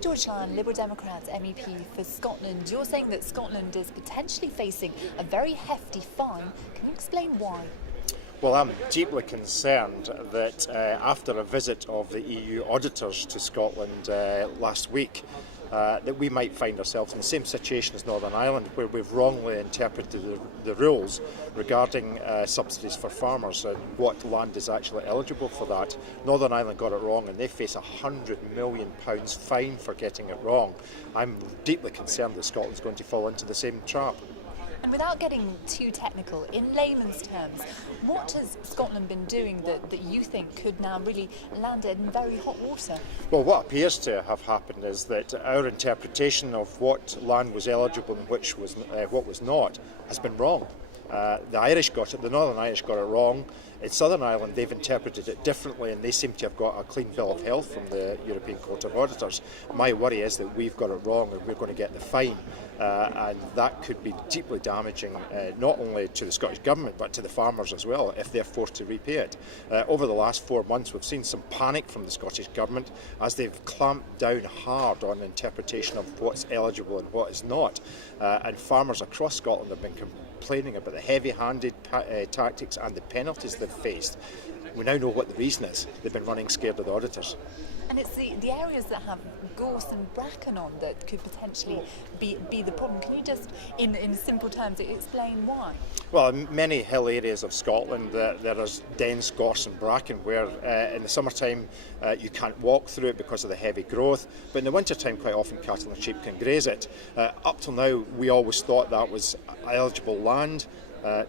George Lyon, Liberal Democrats MEP for Scotland. You're saying that Scotland is potentially facing a very hefty fine. Can you explain why? Well, I'm deeply concerned that after a visit of the EU auditors to Scotland last week, that we might find ourselves in the same situation as Northern Ireland, where we've wrongly interpreted the rules regarding subsidies for farmers and what land is actually eligible for that. Northern Ireland got it wrong and they face £100 million fine for getting it wrong. I'm deeply concerned that Scotland's going to fall into the same trap. And without getting too technical, in layman's terms, what has Scotland been doing that you think could now really land it in very hot water? Well, what appears to have happened is that our interpretation of what land was eligible and what was not has been wrong. The Irish got it, the Northern Irish got it wrong. In Southern Ireland, they've interpreted it differently and they seem to have got a clean bill of health from the European Court of Auditors. My worry is that we've got it wrong and we're going to get the fine. And that could be deeply damaging, not only to the Scottish Government but to the farmers as well, if they're forced to repay it. Over the last 4 months, we've seen some panic from the Scottish Government as they've clamped down hard on interpretation of what's eligible and what is not. And farmers across Scotland have been complaining about the heavy-handed tactics and the penalties they've faced. We now know what the reason is. They've been running scared of the auditors. And it's the areas that have gorse and bracken on that could potentially be the problem. Can you just, in simple terms, explain why? Well, in many hill areas of Scotland, there is dense gorse and bracken where in the summertime you can't walk through it because of the heavy growth, but in the wintertime quite often cattle and sheep can graze it. Up till now, we always thought that was eligible land.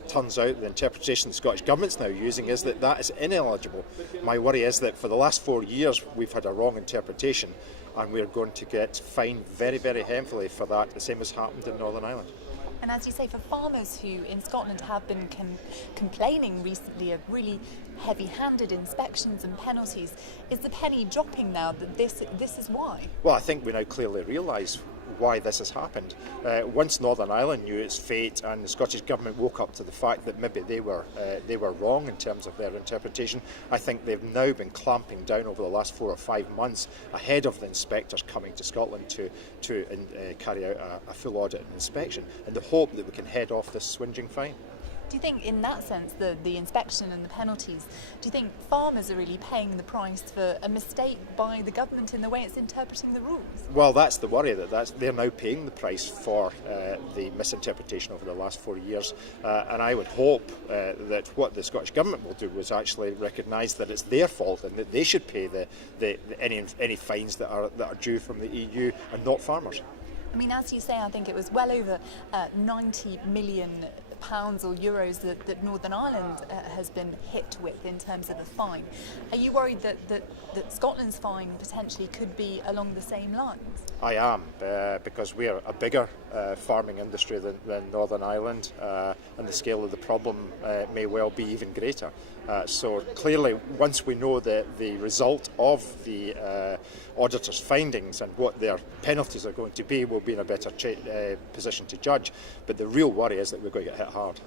Turns out the interpretation the Scottish Government's now using is that that is ineligible. My worry is that for the last 4 years we've had a wrong interpretation and we're going to get fined very, very heavily for that, the same as happened in Northern Ireland. And as you say, for farmers who in Scotland have been complaining recently of really heavy-handed inspections and penalties, is the penny dropping now that this is why? Well, I think we now clearly realise why this has happened. Once Northern Ireland knew its fate and the Scottish Government woke up to the fact that maybe they were wrong in terms of their interpretation, I think they've now been clamping down over the last 4 or 5 months ahead of the inspectors coming to Scotland to carry out a full audit and inspection in the hope that we can head off this swinging fine. Do you think, in that sense, the inspection and the penalties, do you think farmers are really paying the price for a mistake by the government in the way it's interpreting the rules? Well, that's the worry, that they're now paying the price for the misinterpretation over the last 4 years. And I would hope that what the Scottish Government will do is actually recognise that it's their fault and that they should pay any fines that are due from the EU and not farmers. I mean, as you say, I think it was well over £90 million or euros that Northern Ireland has been hit with in terms of a fine. Are you worried that Scotland's fine potentially could be along the same lines? I am, because we are a bigger farming industry than Northern Ireland, and the scale of the problem may well be even greater. So clearly, once we know the result of the auditors' findings and what their penalties are going to be, we'll be in a better position to judge. But the real worry is that we're going to get hit hard.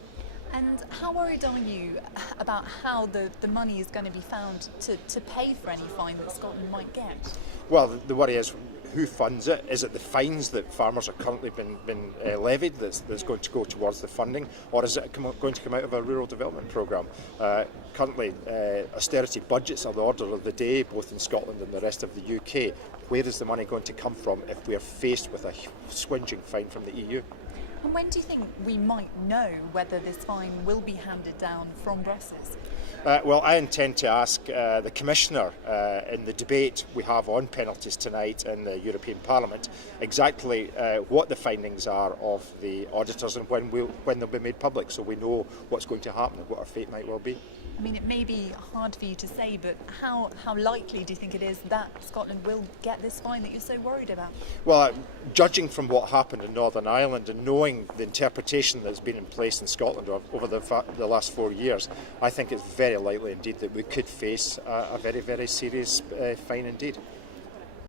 And how worried are you about how the money is going to be found to pay for any fine that Scotland might get? Well, the worry is who funds it. Is it the fines that farmers are currently been levied that's going to go towards the funding, or is it going to come out of a rural development programme? Currently, austerity budgets are the order of the day, both in Scotland and the rest of the UK. Where is the money going to come from if we are faced with a swinging fine from the EU? And when do you think we might know whether this fine will be handed down from Brussels? Well, I intend to ask the Commissioner in the debate we have on penalties tonight in the European Parliament exactly what the findings are of the auditors and when they'll be made public, so we know what's going to happen and what our fate might well be. I mean, it may be hard for you to say, but how likely do you think it is that Scotland will get this fine that you're so worried about? Well, judging from what happened in Northern Ireland and knowing the interpretation that's been in place in Scotland over the last 4 years, I think it's very likely indeed that we could face a very, very serious fine indeed.